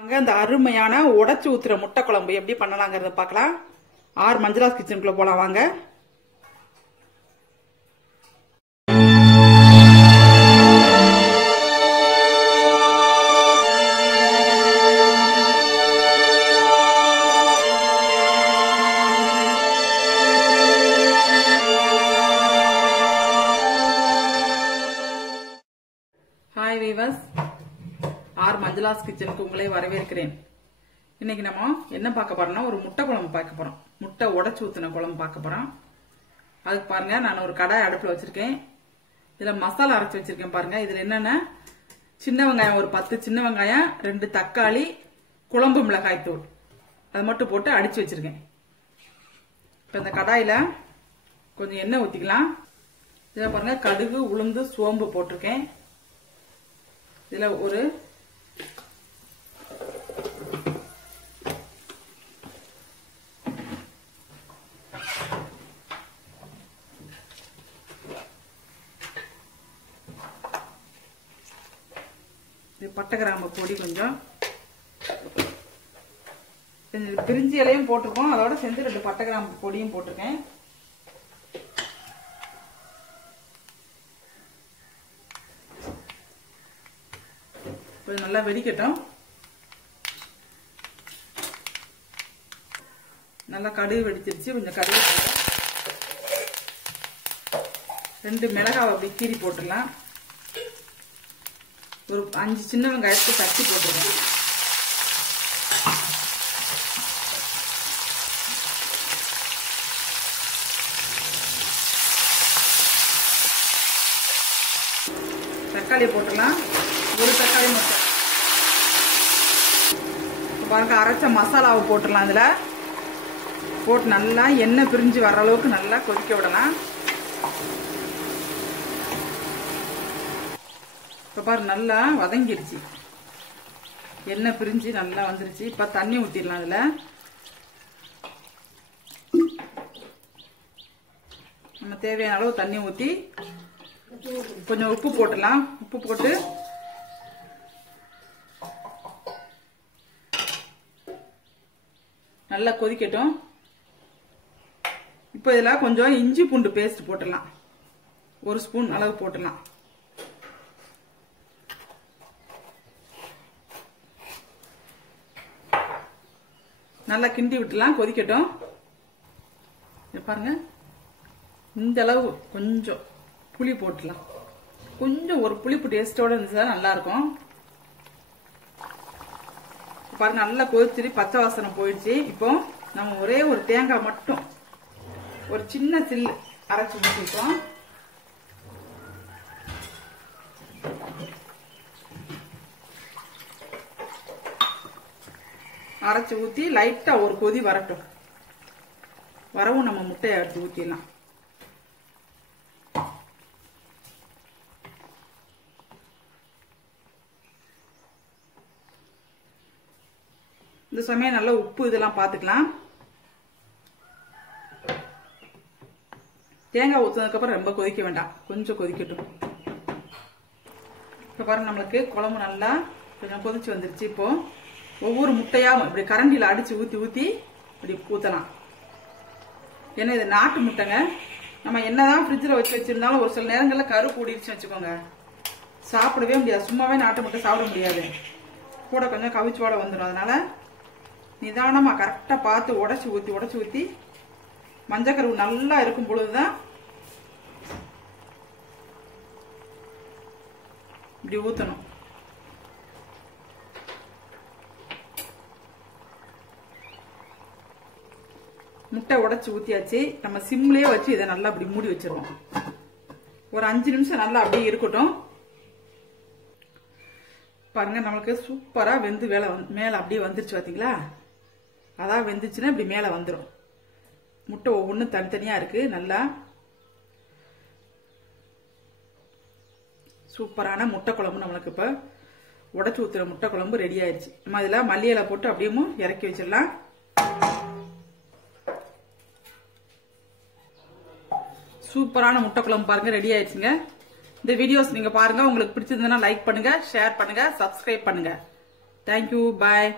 வாங்க இந்த அருமையான உடச்சி ஊத்துற முட்டை குழம்பு எப்படி பண்ணலாங்கிறத பார்க்கலாம். ஆர் மஞ்சளாஸ் கிச்சனுக்குள்ள போலாம் வாங்க. ஹாய் வீவர்ஸ் ஆர் மஞ்சளாஸ் கிச்சனுக்கு உங்களே வரவேற்கிறேன். இன்னைக்கு நம்ம என்ன பார்க்க போறோம்னா ஒரு முட்டை குழம்பு பார்க்க போறோம். முட்டை உடச்சு ஊத்துன குழம்பு பார்க்க போறோம். அதுக்கு பாருங்க நான் ஒரு கடாய் அடுப்புல வச்சிருக்கேன். இதுல மசாலா அரைச்சு வச்சிருக்கேன் பாருங்க. இதுல என்னென்ன? சின்ன வெங்காயம் ஒரு பத்து சின்ன வெங்காயம் ரெண்டு தக்காளி குழம்பு மிளகாய் தூள். அதை மட்டும் போட்டு அடிச்சு வச்சிருக்கேன். இப்ப இந்த கடாயில கொஞ்சம் எண்ணெய் ஊத்திக்கலாம். இதுல பாருங்க கடுகு உளுந்து சோம்பு போட்டிருக்கேன். இதுல ஒரு பட்டை கிராம்பு பொடி கொஞ்சம். கொஞ்சம் பிரிஞ்சி இலையும் போட்டிருக்கோம். அதோட சேர்ந்து ரெண்டு பட்டை கிராம்பு பொடியும் போட்டிருக்கேன். கொஞ்சம் நல்லா வெடிக்கட்டும். நல்லா கடுகு வெடிச்சிருச்சு. கொஞ்சம் கடுகு ரெண்டு மிளகாவை அப்படி கீறி போட்டுடலாம். ஒரு அஞ்சு சின்ன வெங்காயத்தை தட்டி போட்டுருவேன். தக்காளி போட்டுடலாம். ஒரு தக்காளி மட்டும். பாருங்க அரைச்ச மசாலாவை போட்டுடலாம் அதில் போட்டு நல்லா எண்ணெய் பிரிஞ்சு வர அளவுக்கு நல்லா கொதிக்க விடலாம். இப்போ பாரு நல்லா வதங்கிருச்சு. எண்ணெய் பிரிஞ்சு நல்லா வந்துருச்சு. இப்போ தண்ணி ஊற்றிடலாம் அதில். நம்ம தேவையான அளவு தண்ணி ஊற்றி கொஞ்சம் உப்பு போட்டுடலாம். உப்பு போட்டு நல்லா கொதிக்கட்டும். இப்போ இதில் கொஞ்சம் இஞ்சி பூண்டு பேஸ்ட் போட்டுடலாம். ஒரு ஸ்பூன் அளவு போட்டுடலாம். நல்லா கிண்டி விட்டுலாம் கொதிக்கட்டும். பாருங்க. இந்த அளவு கொஞ்சம் புளி போட்டுலாம். கொஞ்சம் ஒரு புளிப்பு டேஸ்டோட இருந்துச்சா நல்லா இருக்கும் பாருங்க நல்லா கொதிச்சிரு பச்சை வாசனை போயிடுச்சு. இப்போ நம்ம ஒரே ஒரு தேங்காய் மட்டும் ஒரு சின்ன சில்லு அரைச்சி ஊற்றிட்டோம் அரைச்சி ஊற்றி லைட்டா ஒரு கொதி வரட்டும். வரவும் நம்ம முட்டையை எடுத்து ஊற்றிடலாம் இந்த சமயம் நல்லா உப்பு இதெல்லாம் பார்த்துக்கலாம் தேங்காய் ஊற்றினதுக்கப்புறம் ரொம்ப கொதிக்க வேண்டாம். கொஞ்சம் கொதிக்கட்டும். இப்போ பாருங்க நம்மளுக்கு குழம்பு நல்லா கொஞ்சம் கொதிச்சு வந்துருச்சு இப்போ. ஒவ்வொரு முட்டையாகவும் இப்படி கரண்டியில் அடித்து ஊற்றி ஊற்றி இப்படி ஊற்றலாம் ஏன்னா இது நாட்டு முட்டைங்க? நம்ம என்னதான் ஃப்ரிட்ஜில் வச்சு வச்சிருந்தாலும் ஒரு சில நேரங்களில் கரு கூடிடுச்சு வச்சுக்கோங்க. சாப்பிடவே முடியாது. சும்மாவே நாட்டு முட்டை சாப்பிட முடியாது. கூட கொஞ்சம் கவிச்சோட வந்துடும் அதனால நிதானமாக கரெக்டாக பார்த்து உடச்சி ஊற்றி உடச்சி ஊற்றி மஞ்சக்கருவு நல்லா இருக்கும் பொழுது தான் இப்படி ஊற்றணும் முட்டை உடைச்சி ஊற்றியாச்சு நம்ம சிம்லேயே வச்சு இதை நல்லா அப்படி மூடி வச்சிருவோம் ஒரு அஞ்சு நிமிஷம் நல்லா அப்படியே இருக்கட்டும். பாருங்க நம்மளுக்கு சூப்பரா வெந்து வேலை மேல அப்படியே வந்துருச்சு பாத்தீங்களா? அதான் வெந்துச்சுன்னா இப்படி மேல வந்துடும் முட்டை ஒவ்வொன்றும் தனித்தனியா இருக்கு நல்லா. சூப்பரான முட்டை குழம்பு நம்மளுக்கு இப்ப. உடச்சு ஊத்துற முட்டை குழம்பு ரெடி ஆயிடுச்சு நம்ம இதுல மல்லி போட்டு அப்படியே இறக்கி வச்சிடலாம். சூப்பரான முட்டை குழம்பு பாருங்க ரெடி ஆயிடுச்சுங்க. இந்த வீடியோஸ் நீங்க பாருங்க உங்களுக்கு பிடிச்சிருந்ததுன்னா லைக் பண்ணுங்க ஷேர் பண்ணுங்க சப்ஸ்கிரைப் பண்ணுங்க. Thank you bye